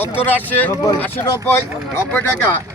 রপ্তর আসছে আশি নব্বই নব্বই টাকা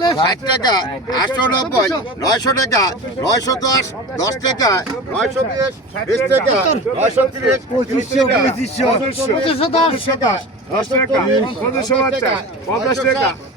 60 টাকা 890 900 টাকা 910 10 টাকা 920 টাকা 930 25 টাকা 50 টাকা 50 টাকা 50 টাকা 50 টাকা 50 টাকা 50 টাকা